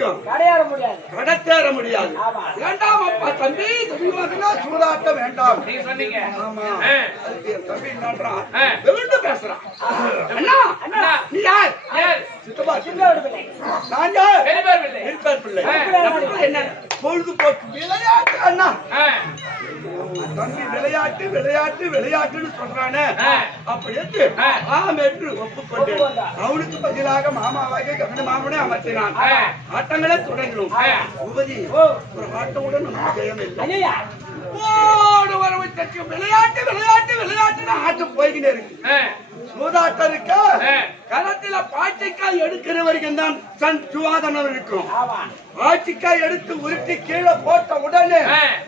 வரைக்கும் கடத்தேற முடியாது. வேண்டாம் அப்பா தம்பி துரியோதனா சூதாட்டம் வேண்டாம் நீங்க சொன்னீங்க. ஆமா அதுக்கு என் தம்பி என்னன்றான் வெளுண்டு பேசுறான். அண்ணா நீ யார்? சித்தப்பா பிள்ளை. நான் யார்? பெரியப்பார் பிள்ளை. என்ன பொழுதுபோக்கு விளையாட்டு அண்ணா. தம்பி விளையாட்டு விளையாட்டு விளையாட்டுன்னு சொல்றானே அப்படி ஆம் என்று ஒப்புக்கொண்டு அவனுக்கு பதிலாக மாமாவாக கவன மாமனே அமைச்சினான். ஆட்டங்களே தொடங்கினோம். உபதி ஒரு ஆட்டவுடன் நமக்கு ஜெயம் இல்லை. ஓடு வரவு தட்டி விளையாட்டு விளையாட்டு விளையாட்டுன்னு ஆட்டம் போய்கிட்டே இருக்கு. சூதாட்டம் இருக்க களத்தில பாய்ச்சிக்காய் எடுக்கிற வரைக்கும் தான் சுவாதனம் இருக்கும். பாய்ச்சிக்காய் எடுத்து உருட்டி கீழே போட்ட உடனே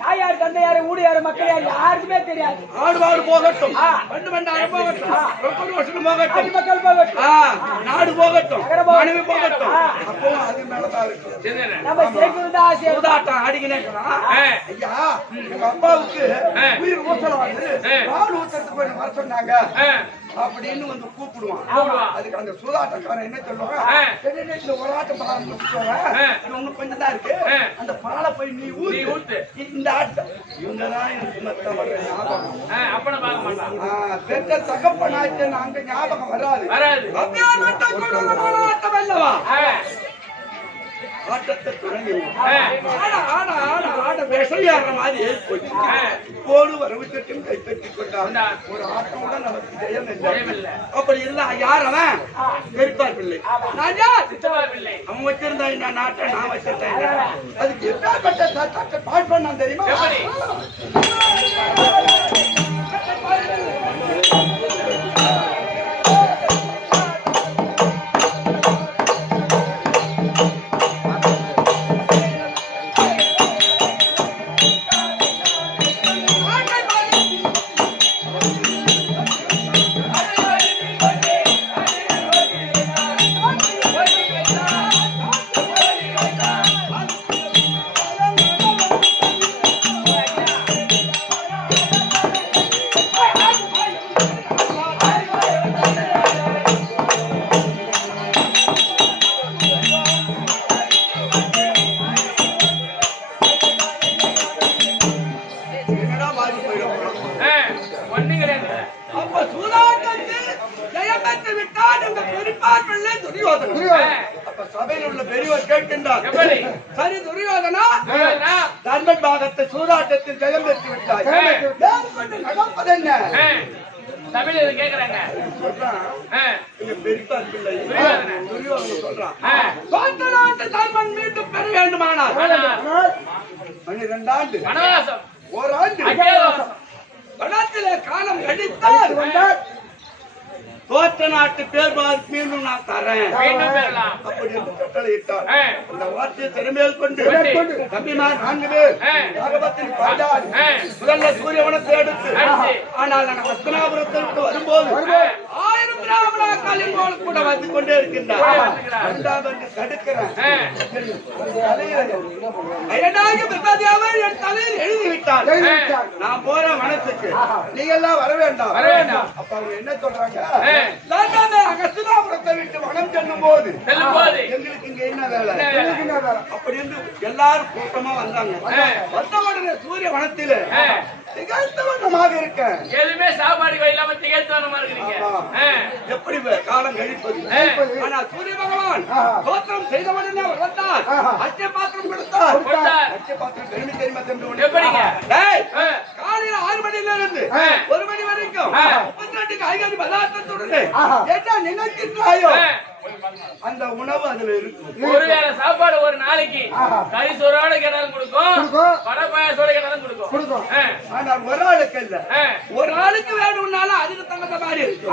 தாயார் தந்தையாரு ஊழியாரு மக்கள் யாருக்குமே தெரியாது. ஆடுவாடு போகட்டும், பண்டு பண்டாரம் போகட்டும், ரொப்பது வருஷம் போகட்டும், மக்கள் போகட்டும், நாடு போகட்டும், மனைவி போகட்டும், அப்போ அது மேலதான் இருக்கும். நம்ம சேர்க்கிறது ஆசை. சூதாட்டம் ஆடிக்கினே ஐயா எங்க அப்பாவுக்கு உயிர் ஊசலம் வந்து பால் ஊத்துறதுக்கு கொஞ்சம் வர சொன்னாங்க அப்படின்னு வந்து கூப்பிடுவான். அதுக்கு அந்த சூதாட்டக்காரன் என்ன சொல்லுவாங்க, ஒரு ஆட்டம் பாலம் முடிச்சுக்கோங்க, இன்னும் கொஞ்சம் தான் இருக்கு, அந்த பாலை போய் நீ ஊத்து. இந்த ஆட்டம் இவங்கதான் எனக்கு மொத்தம் வர்ற ஞாபகம். பெற்ற தகப்பனாச்சு நாங்க ஞாபகம் வராது. ஆட்டம் அல்லவா ஆட்டத்தை தொடங்கிடுவோம். ஆட ஆட ஆட விசையாடுற மாதிரி ஏறி போச்சு. போடு வரவு சட்டம் கைப்பற்றி கொண்டான். ஒரு ஆட்டமுடன் நமக்கு ஜெயம் இல்லை. அப்படி இருந்தா யார் அவன்? பெரியப்பார் பிள்ளை. நான் யார்? சித்தப்பார் பிள்ளை. அவன் வச்சிருந்தா என்ன நாட்டை நான் வச்சிருந்தேன். அதுக்கு எப்பேற்பட்ட பாட் பண்ணான் தெரியுமா? சபையில் உள்ள பெரியவர் கேட்கின்றார், சரி துரியோதனா தர்மன் பாகத்தை சூதாட்டத்தில் ஜெயம் பெற்று விட்டாய், நடப்பது என்ன? சபையில கேக்குறாங்க. பெரியப்பார் பிள்ளை துரியோதனன் சொல்றான், சொந்த நாட்டு தர்மன் மீண்டும் பெற வேண்டுமானால் 12 ஆண்டு வனவாசம், ஓராண்டு வனத்திலே காலம் கழித்தால் தோற்ற நாட்டு பேர் மீண்டும் நான் தரேன் அப்படி என்று கட்டளையிட்டார். அந்த வார்த்தையை திறமையில் கொண்டு தம்பிமார் 4 பேர் யாகபத்தின் பாண்டார் முதல்ல சூரியவனத்தை எடுத்து, ஆனால் நான் ஹஸ்தினாபுரத்தை விட்டு வரும்போது 1000 பிராமணாக்கள் என்னோடு கூட வந்து கொண்டே இருக்கின்றார். தடுக்கிறேன் என் தலையில் எழுதிவிட்டார். நான் போற வனத்துக்கு நீங்க எல்லாம் வர வேண்டாம். அப்ப அவங்க என்ன சொல்றாங்க, அகஸ்தினாபுரத்தை விட்டு வனம் செல்லும் போது எங்களுக்கு இங்க என்ன வேலை அப்படி என்று எல்லாரும் கூட்டமா வந்தாங்க. வந்த உடனே சூரிய வனத்தில திகழ்த்தவனமாக இருக்க எதுவுமே சாப்பாடு இல்லாம திகழ்த்தவனமா இருக்கிறீங்க. எப்படி காலம் கழிப்பது? ஆனா சூரிய பகவான் தோற்றம் செய்தவனே வந்தார், அச்சை பாத்திரம் கொடுத்தார். அச்சை பாத்திரம் பெருமை தெரியுமா தம்பி? எப்படிங்க? காலையில 6 மணில இருந்து 1 மணி வரைக்கும் 32 காய்கறி பதார்த்தத்துடன் என்ன நினைக்கின்றாயோ அந்த உணவு அதுல இருக்கு. ஒருவேளை சாப்பாடு ஒரு நாளைக்கு கறி சோறோட கேட்டாலும் கொடுக்கும், வடை பாயாசோட கேட்டாலும் கொடுக்கும். ஆனா ஒரு ஆளுக்கு இல்ல, ஒரு ஆளுக்கு வேணும்னாலும் அதுக்கு தகுந்த மாதிரி இருக்கு.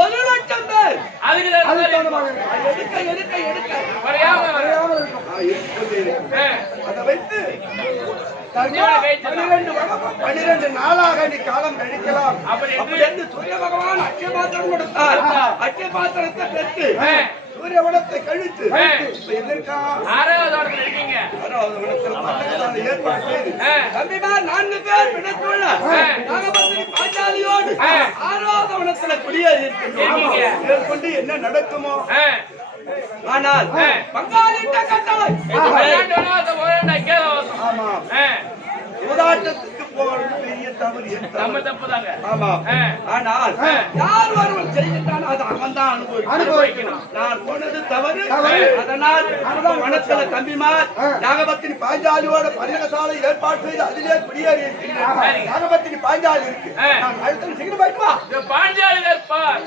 1 லட்சம் பேர் அதுக்கு எடுக்க எடுக்க எடுக்க வரையாம அதை வைத்து 12 நாளாக நீ காலம் கழிக்கலாம். அப்படி என்று சூரிய பகவான் அட்சய பாத்திரம் கொடுத்தார். அட்சய பாத்திரத்தை பெற்று சூரிய வனத்தை கழித்து எதற்கா 6வது வனத்தில் இருக்கீங்க. 6வது வனத்தில் ஏற்பாடு செய்து தம்பிமார் 4 பேர் பிடித்துள்ள நாகபத்திரி பாஞ்சாலியோடு 6வது வனத்தில் குடியேறி இருக்கீங்க. மேற்கொண்டு என்ன நடக்குமோ ஆனால் பங்காளிட்ட கட்டளை ஆமா சூதாட்டத்துக்கு போறது பெரிய தவறு நம்ம தப்புதாங்க. ஆமா ஆனால் யார் ஒருவன் செய்கின்றான் அது அவன் தான் அனுபவிக்கணும். நான் போனது தவறு. அதனால் வனத்துல தம்பிமார் நாகபத்தினி பாஞ்சாலியோட பரிணசாலை ஏற்பாடு செய்து அதிலே குடியேறி இருக்கிறேன். நாகபத்தினி பாஞ்சாலி இருக்கு. நான் அழுத்தம் சீக்கிரம் போயிட்டு வா. Panchali ஏற்பார்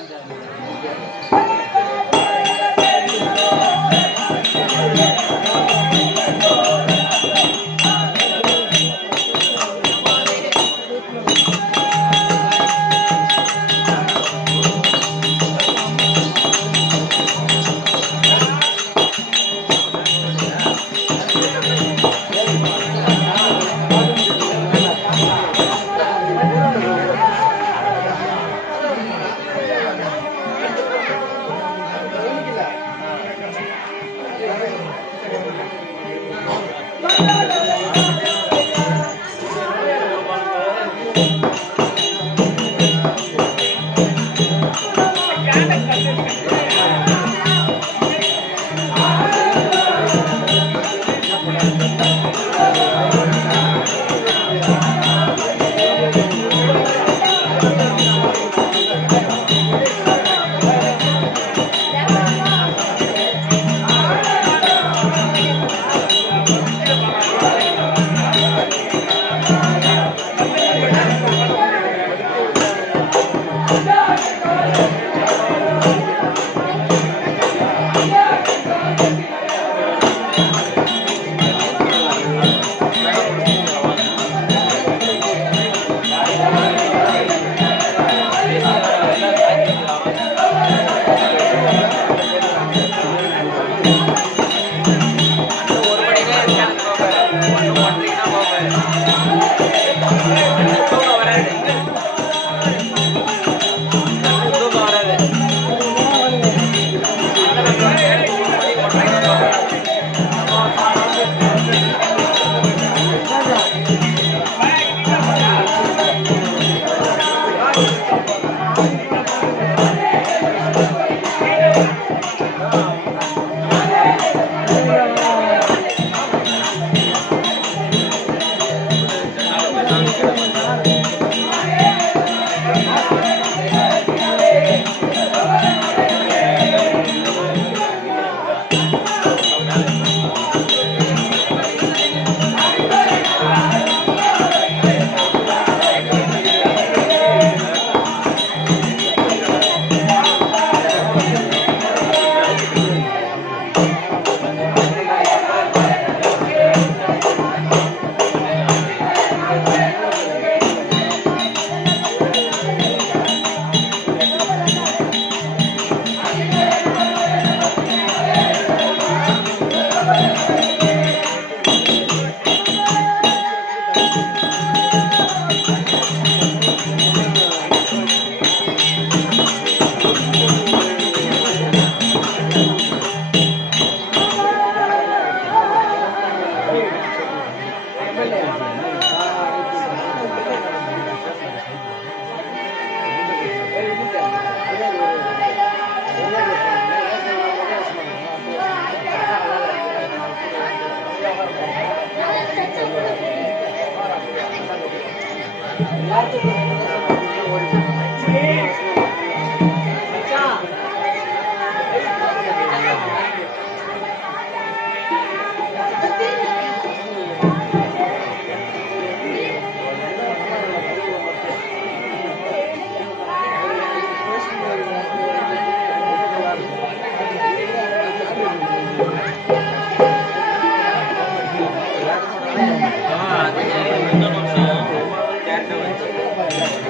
Thank you.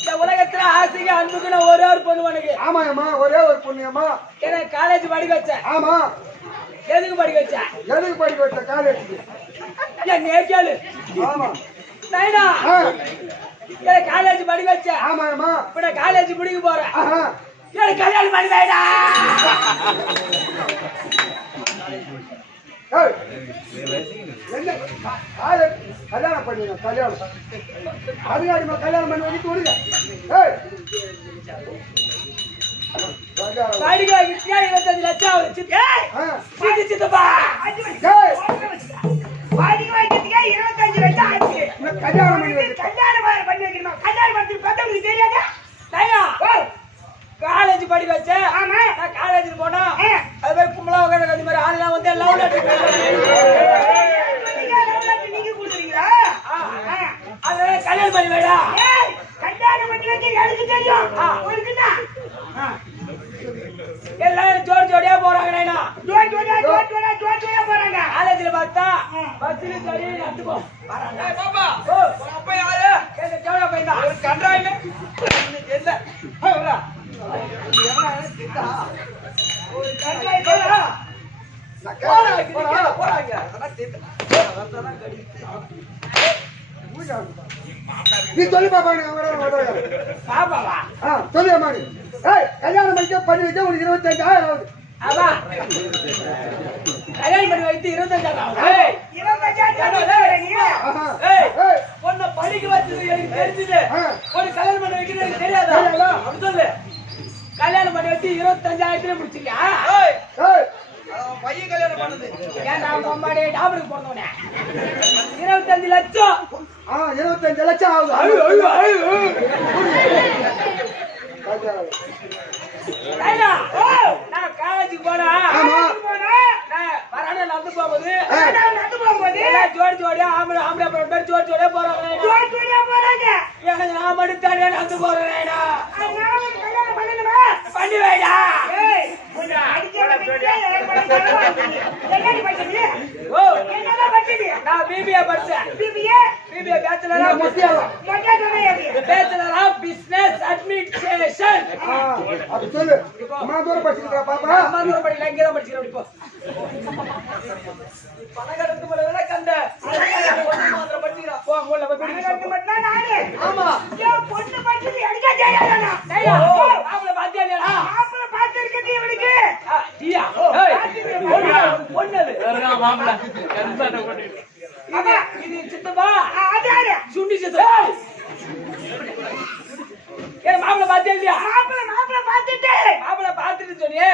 இந்த உலகத்துல ஆசைக்கு அன்புக்கு ஒரே ஒரு பொண்ணு உனக்கு. ஆமாம்மா, ஒரே ஒரு பொண்ணுமா. எனக்கு காலேஜ் படிக்க வச்சேன். ஆமா. எதுக்கு படிக்க வச்சேன்? எதுக்கு படிக்க வச்ச? காலேஜுக்கு. என் நேர்காலு. ஆமா. நைனா காலேஜ் படி வச்ச ஆமாமா இப்ப நான் காலேஜ் முடிக்க போறேன் ஆஹா எனக்கு கல்யாணம் பண்ணி வைடா ஏய் என்ன கல்யாணம் பண்ணிங்க கல்யாணம் அதிகாரிமா கல்யாணம் பண்ணி வைக்க விடுங்க ஏய் படிக்க வைக்கிறியா 25 லட்சம் ஆகுது சித்தப்பா படிக்க வைக்கிறதுக்கே 25 லட்சம் ஆச்சு கல்யாணம் பண்ணி வைக்கணுமா கல்யாணம் பண்ணி பார்த்தா உங்களுக்கு தெரியாதா நைனா காலேஜ் படி வச்சேன் ஆமா நான் காலேஜுக்கு போனா அது மாதிரி கும்பலா உட்காந்து அந்த மாதிரி ஆள்லாம் வந்து லவ் லெட்டர் நீங்க கொடுக்குறீங்களா அது கல்யாணம் பண்ணி வைடா கல்யாணம் பண்ணி வைக்க எனக்கு தெரியும் உனக்குன்னா எல்லாரும் ஜோடியா போறாங்க நைனா ஜோடியா போறாங்க காலேஜ்ல பார்த்தா பஸ்ல சரி நடந்துக்கோ வராங்க பாப்பா அப்ப யாரு கேட்ட ஜோடியா போயிடா ஒரு கண்டாயில என்ன வரா ஒரு கண்டாய் போடா போறாங்க அதான் தீட்டா அதான் கடி நீ சொல்லு பாப்பா நீ பாப்பாவா சொல்லு அம்மா நீ கல்யாணம் பண்ணி வைக்க உனக்கு 25,000 ஆகுது ஆமா கல்யாணம் பண்ணி வைத்து 25,000 ஆகுது 25,000 பொண்ணை படிக்க வச்சது எனக்கு தெரிஞ்சது ஒரு கல்யாணம் பண்ணி வைக்கிறது எனக்கு தெரியாதா அப்படி சொல்லு கல்யாணம் பண்ணி வச்சு 25,000 முடிச்சிருக்கியா பையன் கல்யாணம் பண்ணது ஏன்டா அவங்க அம்மாடே டாபருக்கு போனவனே 25 லட்சம் 25 லட்சம் ஆகுது நான் காலேஜுக்கு போனா வரான நடந்து போகும்போது ஜோடியா ஆம்பளை பேர் ஜோடியா போறாங்க எனக்கு நான் மட்டும் தனியா நடந்து போறேன் பண்ணி வைடா நான் பிபிஏ படிச்சேன் BBA bachelor of business administration அப்படி சொல்லு அம்மா தூரம் படிச்சிருக்கா பாப்பா அம்மா தூரம் படிக்கல இங்க தான் படிக்கிறேன் இப்போ பணகடத்து போல கண்ட மாத்திரம் படிக்கிறோம் போ மூல போய் படிக்கிறோம் மட்டும் நானே ஆமா ஏன் பொண்ணு படிச்சது எனக்கு தெரியாதா டேய் ஆம்பள பாத்தியாடா ஆம்பள பாத்திருக்கீங்க இவனுக்கு டியா பொண்ணு மாப்பிள்ள கருசாட்ட போட்டு இது சித்தப்பா அதானே சுண்டி சித்தப்பா ஏ மாப்பிள்ள பாத்தியா இல்லையா மாப்பிள்ள பாத்துட்டு சொன்னியே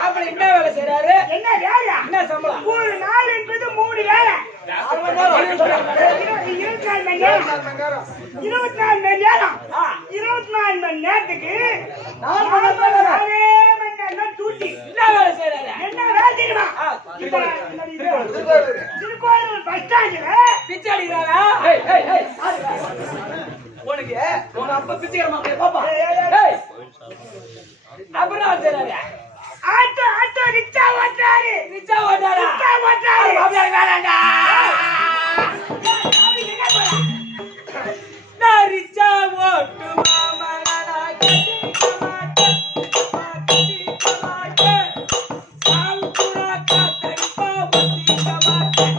மாப்பிள்ள என்ன வேலை செய்றாரு என்ன வேலையா என்ன சம்பளம் ஒரு நாள் என்பது 3 வேலை 24 மணி நேரத்துக்கு 4 மணி நேரம் டூட்டி என்ன வேலை செய்றாரு என்ன வேலை தெரியுமா திருக்கோயில் பஸ் ஸ்டாண்ட்ல பிச்சை அடிக்கிறாரா உனக்கு உன் அப்பா பிச்சைக்கார மாப்பிள்ளை பாப்பா ஏய் அப்புறம் செய்றாரு ஆட்டோ ரிக்ஷா ஓட்டாரு மாப்பிள்ளை வேணாண்டா நான் ரிக்ஷா ஓட்டு மாமா நான் கட்டிக்க மாட்டேன் சாவுக்குறா காத்தடிப்பா ஒட்டிக்க மாட்டேன்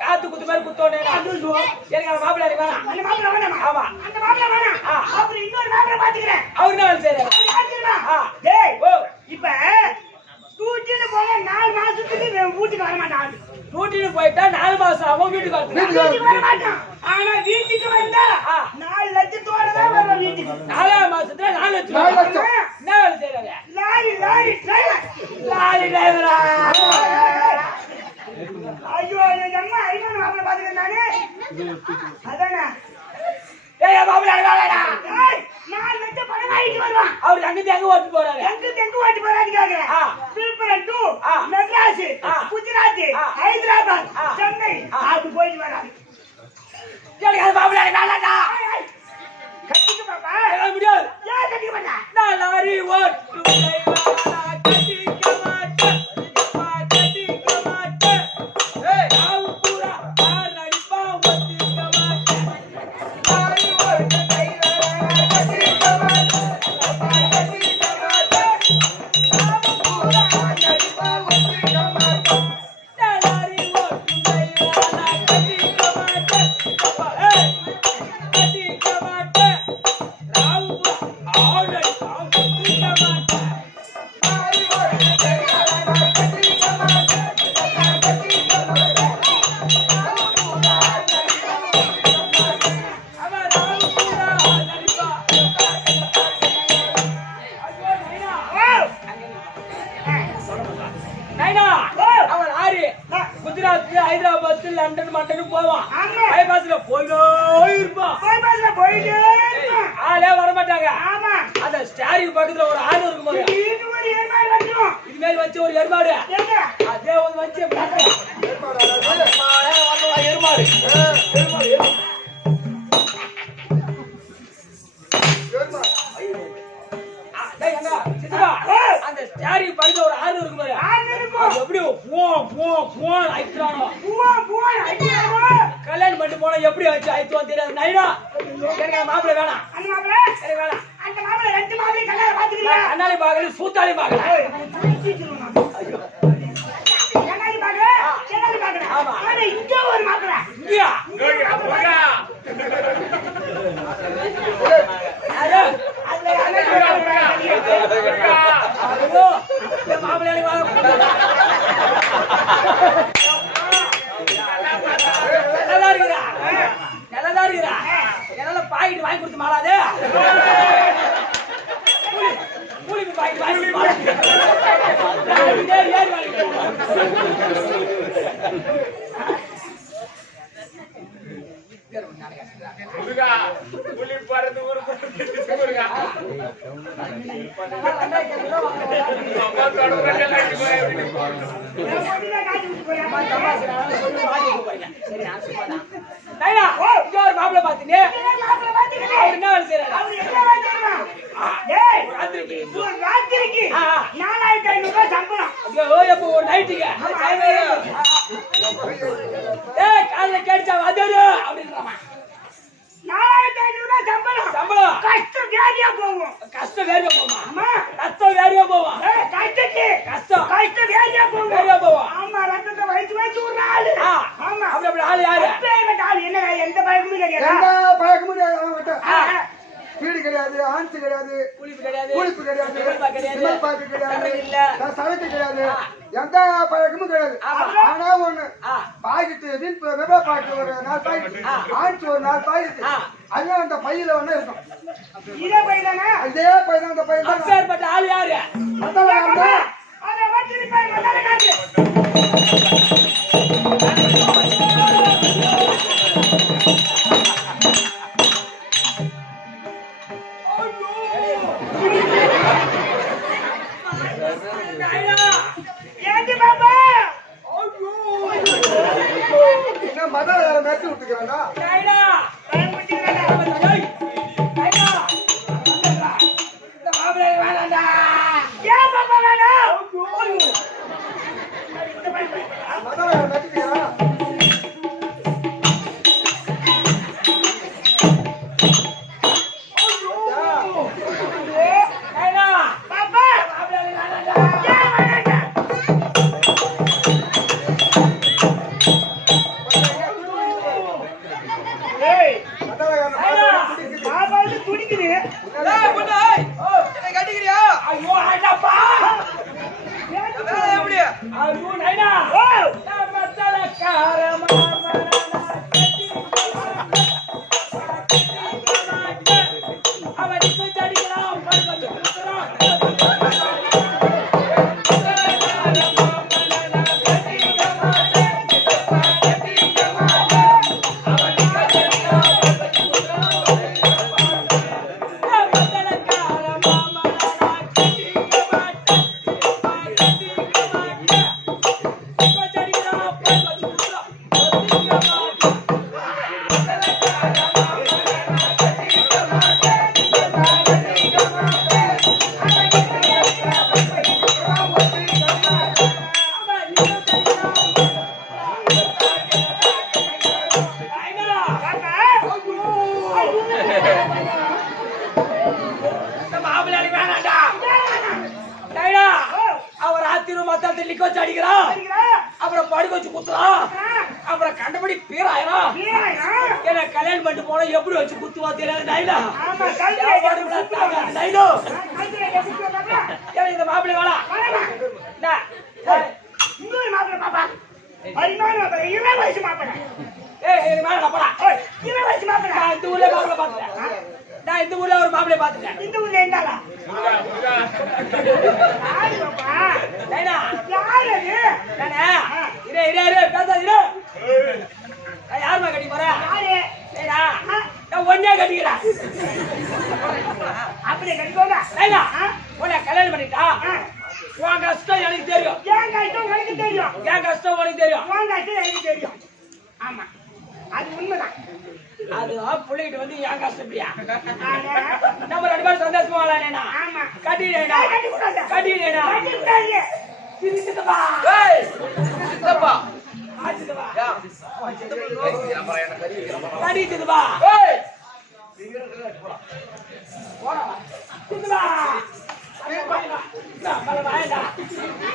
காத்து குத்து மாதிரி குத்தோனே எனக்கு அந்த மாப்பிள்ளை வேணாம் அந்த மாப்பிள்ளை வேணாமா ஆமா அந்த மாப்பிள்ளை வேணாம் அப்புறம் இன்னொரு மாப்பிள்ளை பாத்துக்கிறேன் அவரு என்ன வேலை செய்யறாரு டேய் இப்ப டூட்டில போனா 4 மாசத்துக்கு வீட்டுக்கு வர மாட்டான் டூட்டில போயிட்டா 4 மாசம் அவன் வீட்டுக்கு வர மாட்டான் ஆனா வீட்டுக்கு வந்தா 4 லட்சத்தோட தான் வர வீட்டுக்கு 4 மாசத்துல 4 லட்சம் என்ன வேலை செய்யறாரு லாரி டிரைவரா அதானே ஏய் மாப்பிள்ளை வாடா ஏய் நான் வந்து பணம் வாங்கிட்டு வருவான் அவர் எங்க ஓட்டு போறாரு எங்க ஓட்டு போறாரு கேக்குறேன் விழுப்புரம் டு மெட்ராஸ் குஜராத் ஹைதராபாத் சென்னை அது போயிட்டு வராரு கேளுங்க மாப்பிள்ளை வாடா கட்டிக்க பாப்பா எல்லாம் முடியாது ஏன் கட்டிக்க மாட்டா நான் லாரி ஓட்டு கைவாடா கட்டிக்க மாட்டேன் கட்டிக்க மாட்டேன் ஏய் நான் பூரா ஆர் நடிப்பா ஒட்டிக்க மாட்டேன் லாரி ஓட்டு கைவாடா கட்டிக்க மாட்டேன் கட்டிக்க மாட்டேன் நான் பூரா ஆர் நடிப்பா ஒட்டிக்க மாட்டேன் லாரி ஓட்டு கைவாடா கட்டிக்க மாட்டேன் ஏய் கட்டிக்க மாட்டேன் நான் பூரா ஆர் நடிப்பா ஒட்டிக்க மாட்டேன் லாரி ஓட்டு கைவாடா கட்டிக்க மாட்டேன் கட்டிக்க மாட்டேன் அவன் நான் பூரா ஆர் நடிப்பா நைனா அவன் ஆறு குஜராத் ஹைதராபாத் லண்டன் மண்டன் போவான் பைபாஸ்ல போயிட்டே இருப்பான் ஆளே வர மாட்டாங்க அந்த ஸ்டாரிங் பக்கத்துல ஒரு ஆடு இருக்கும் போது இது மாதிரி வச்சு ஒரு எருமாடு அதே வந்து வச்சு எருமாடு அந்த ஸ்டாரிங் பக்கத்துல ஒரு ஆடு இருக்கும் போது எப்படி கல்யாணம் பண்ணி போனா எப்படி வச்சு ஆயிடுவோம் தெரியாது நைனா எனக்கு மாப்பிள்ளை வேணாம் அண்ணாலே பாக்கல சூத்தாலே பாக்கல ஆமா இங்க ஒரு மாப்பிள்ளை இங்கயா மாப்பிள்ளை நல்லதா இருக்குதா என்னால பாக்கெட் வாங்கி கொடுத்து மாளாதே கூலிக்கு பாக்கெட் வாங்கி மாப்பிள்ள பாத்தீங்க என்ன வேலை செய்யறாரு ராத்திரிக்கு 4500 ரூபாய் சம்பளம் எப்போ ஒரு நைட்டுக்கு காலையில கேட்டுச்சா வந்தாரு அப்படின்றான் 4500 ரூபாய் சம்பளம் கஷ்டம் வேறையா போகும் ஆமா ரத்தம் வேறையா போகும் கஷ்டம் வேறையா போகும் ஆமா ரத்தத்தை வயிற்று ஒரு ஆளு ஆமா அப்படி ஆளு யாரு ஆளு என்ன எந்த பழக்கமும் கிடையாது வீடு கிடையாது, ஆன்ஸ் கிடையாது, புளிப்பு கிடையாது, பாக்கு கிடையாது, சரக்கு கிடையாது, எந்த பழக்கமும் கிடையாது. ஆனா ஒண்ணு பாக்கெட்டு வெப்ப பாக்கெட் ஒரு 4 பாக்கெட், ஆன்ஸ் ஒரு 4 பாக்கெட், அதுவும் அந்த பையில ஒண்ணு இருக்கும். இதே பையிலானே? இதே பையில அந்த பையில தான். அப்பேற்பட்ட ஆள் யாரு? மத்தவங்க யாரு? அத வச்சிரு பை மத்தல காட்டு. மேட்ச் விட்டுக்கிறானா அவர் ஆத்திரு மத்தாத்து நிக்க வச்சு அடிக்கிறான், அப்புறம் படுக்க வச்சு குத்துறான், அப்புறம் கண்டபடி பீராயிரம். என்ன கல்யாணம் பண்ணிட்டு போனா எப்படி வச்சு குத்துவா தெரியாது நைனா. நைனோ இந்த மாப்பிள்ளை வேணா இன்னொரு மாப்பிள்ளை பாப்பா, இன்னொரு மாப்பிள்ளை 20 வயசு மாப்பிள்ளை. இந்த ஊர்ல மாப்பிள்ளை பாத்துட்டேன். நான் இந்த ஊர்ல ஒரு மாப்பிள்ளை பாத்துட்டேன். இந்த ஊர்ல எங்காலா யாருமா கட்டி போற? ஒன்னே கட்டிக்கிறேன். அப்படியே கட்டிக்கோங்க. உன்னை கல்யாணம் பண்ணிட்டா உன் கஷ்டம் எனக்கு தெரியும். என் கஷ்டம் உனக்கு தெரியும், என் கஷ்டம் உனக்கு தெரியும். உன் கஷ்டம் எனக்கு தெரியும். ஆமா, அது உண்மைதான். அதுதான் பிள்ளைகிட்ட வந்து என் கஷ்டம் இல்லையா? நம்ம 2 பேரும் சந்தோஷமா வாழலாம். ஆமா, கட்டிடா கட்டிக்கூடாது. கட்டிடா கட்டிக்கூடாது. சிரிச்சுப்பா சித்தப்பா ஆச்சுப்பா யா கட்டிச்சுப்பா ஏய்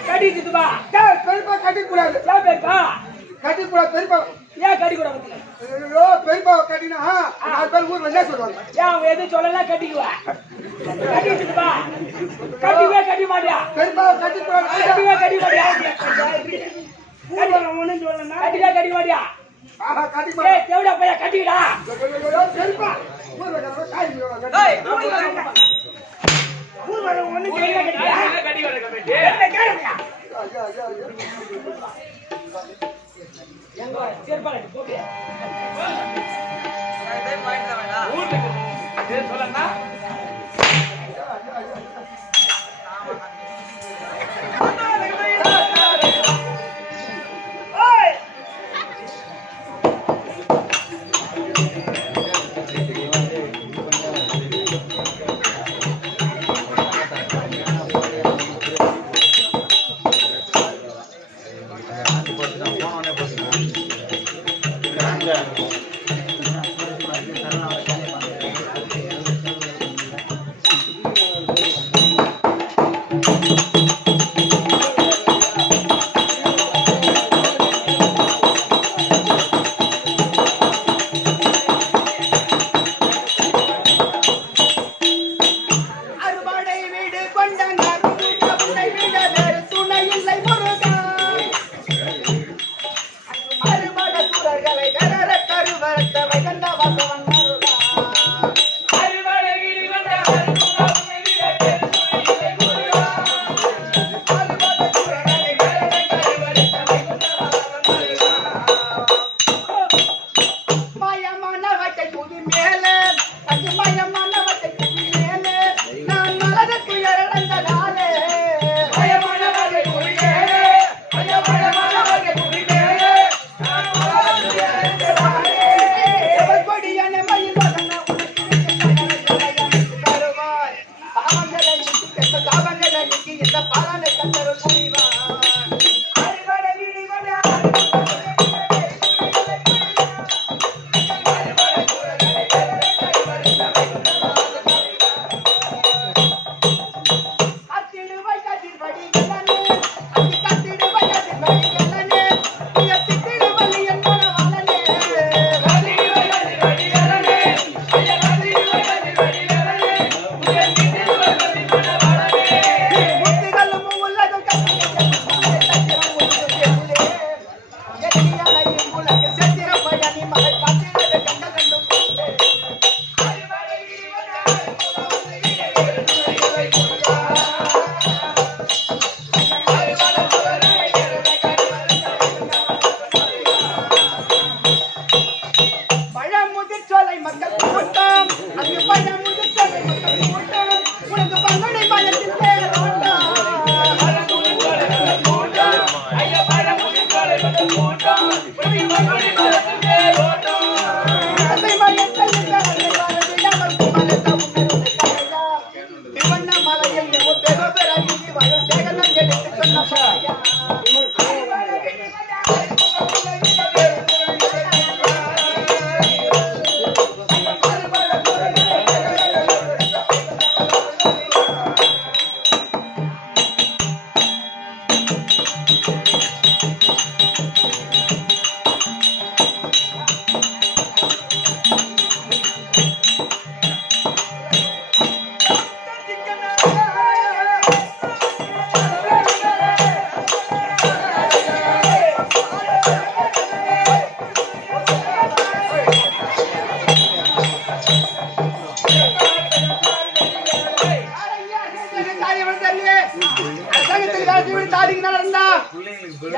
கட்டிச்சுப்பா பெருப்பா கட்டிக்கூடாது, ஏன் பெருப்பா கட்டிக்கூடாது பெருப்பா. ஏன் கட்டிக்கூடாது? ஐயோ பெருப்பா கட்டினா 4 பேர் ஊர்ல என்ன சொல்லுவாங்க? ஏன் அவன் எதுவும் சொல்லல கட்டிக்குவா? கட்டிச்சுப்பா கட்டிவே கட்டி மாட்டியா? பெருப்பா கட்டிக்கூடாது. கட்டிவே கட்டி மாட்டியா? ஒண்ணும் சொல்லணும். கட்டிவே கட்டி மாட்டியா? ஆஹா கட்டிக்கூடாது. ஏய் தேவடா பையா கட்டிடா. பெருப்பா ஊர்ல காய் ஏய் ஊர் வர ஒண்ணும் தெரியல. கட்டியா கட்டி வர கமிட்டி கேளுங்க. எங்க சேர்ப்பா கட்டி போடு. ஊருக்கு சொல்லண்ணா ஓய், அறுபடை வீடு கொண்ட நறுமுக உன்னை விட வேறு துணை இல்லை முருகா. அறுபட சூரர்களை கரர கருவரத்தவை கண்ட வாசவன் முருகா. அறுவடை வீடு வந்த அறுவடை வீடு பெருசுவை முருகா அறுபட சூரர்களை கரர கருவரத்தவை கண்ட வாசவன் முருகா. மயமானவற்றை புதி மேலே அது மயமானவற்றை புதி மேலே நான் மலர துயரடைந்ததாலே பயமானவர்கள் குடியேறு பயமானவர்கள் குடியேறு நான் மலர துயரடைந்ததாலே. எவர் கொடியான மயில் மகன உனக்கு தருவாய் பாவங்களை நீக்கி கெட்ட சாபங்களை நீக்கி இந்த பாலனை கண்டருள் புரிவாய். அறுபடை வீடு கொண்ட அத்திடுவாய் கதிர்வடி கலனே அத்தி கத்திடுவாய் கதிர்வடி கலனே உயர்த்திடுவலி என் மனவாளனே. முத்துகளும் உலகம் கட்டிய சத்திரம் உலகே எத்தியாலையும் உலக சத்திர பயணி மலை காத்திரத கண்ட கண்டு போலே. பழமுதிர்ச்சோலை மக்கள் கூட்டம் அங்கு பழமுதிர்ச்சோலை மக்கள் கூட்டம் உனக்கு பங்குடை பழத்தில் பேரோட்டம். அசை மயக்க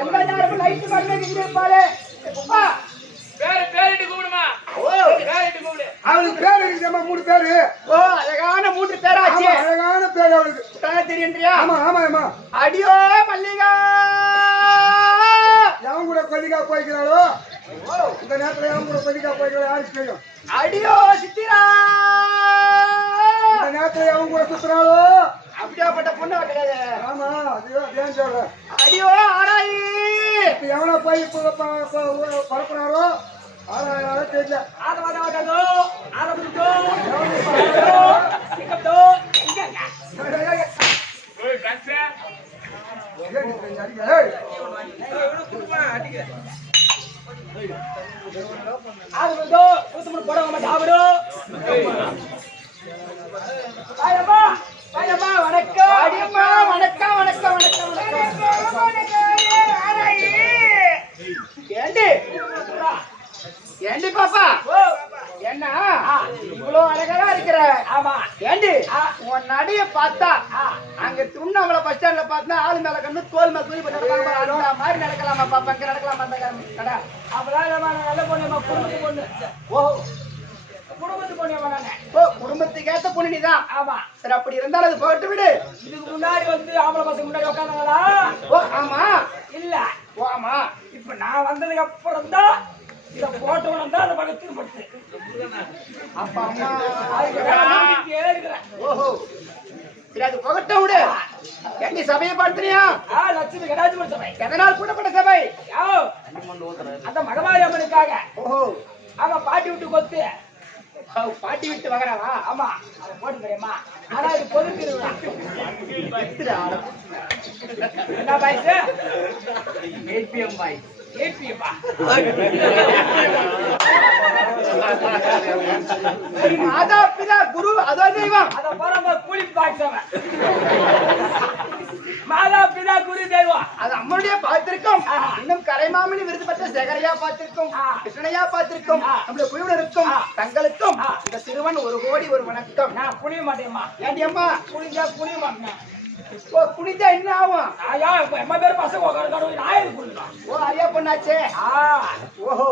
எந்த நேரமும் லைட் பண்ணி இருப்பாளே அப்பா பேரிட்டு கூப்பிடுமா பேரிட்டு கூப்பிடு அவளுக்கு பேர் இருக்குமா 3 பேரு ஓ அழகான 3 பேராச்சு ஆமா, அழகான பேர் அவளுக்கு தெரியுன்றியா ஆமா ஆமா அடியோ மல்லிகா எவன் கூட கொல்லிக்கா போய்க்கிறாளோ இந்த நேரத்துல எவன் கூட கொல்லிக்கா போய்க்கிறாளோ யாருக்கு தெரியும் அடியோ சித்திரா இந்த நேரத்துல எவன் கூட சுத்துறாளோ அப்படியாப்பட்ட பொண்ணு கிடையாது ஆமா அதையும் சொல்றேன் அடியோ ஆராயி இப்ப எவனா போய் பரப்புறாரோ ஆனா தெரியல ஏண்டி பாப்பா என்ன இவ்வளவு அழகா இருக்கிற ஆமா ஏண்டி உன் நடைய பார்த்தா அங்க திருவண்ணாமலை பஸ் ஸ்டாண்ட்ல பார்த்தா ஆளு மேல கண்ணு தோல் மேல தூய் அந்த மாதிரி நடக்கலாமா பாப்பா இங்க நடக்கலாமா கடை அப்பதான் நல்ல பொண்ணு குடும்பத்து பொண்ணு ஓ குடும்பத்து பொண்ணு ஓ குடும்பத்துக்கு ஏத்த பொண்ணு நீதான் ஆமா சரி அப்படி இருந்தாலும் அது போட்டு விடு இதுக்கு முன்னாடி வந்து ஆம்பளை பசங்க முன்னாடி உட்காந்தாங்களா ஓ ஆமா இல்ல ஓ ஆமா இப்ப நான் வந்ததுக்கு அப்புறம் தான் இத போட்டவன தான் அந்த பக்கத்துக்கு படுத்து அப்ப அம்மா அதுக்கு ஏறுகிறேன் ஓஹோ சரி அது போகட்ட விடு எங்க சபையை பார்த்துறியா லட்சுமி கடாஜி சபை எதனால் கூடப்பட்ட சபை அந்த மகமாரி அம்மனுக்காக ஓஹோ ஆமா பாட்டி விட்டு கொத்து பாட்டி விட்டு வகராவா ஆமா போட்டு தெரியுமா ஆனா இது பொது திருவிழா என்ன பாய்ஸ் ஏபிஎம் பாய்ஸ் மாதா பிதா குரு அதோ தெய்வம் அத போற கூலி பாக்ஸவன் மாதா பிதா குரு தெய்வம் அது அம்மனுடைய பார்த்திருக்கோம் இன்னும் கலைமாமணி விருது பெற்ற சேகரையா பார்த்திருக்கோம் கிருஷ்ணனையா பார்த்திருக்கோம் நம்முடைய குழுவினருக்கும் தங்களுக்கும் இந்த சிறுவன் 1 கோடி ஒரு வணக்கம் நான் புனிய மாட்டேம்மா ஏண்டி அம்மா புனிஞ்சா புனிய மாட்டேன் ஓ குனிஞ்சா என்ன ஆகும் ஐயா எம்மா பேர் பசங்க உட்காந்து நான் எதுக்கு புனியலாம் ஓ ஐயா பொண்ணாச்சே ஓஹோ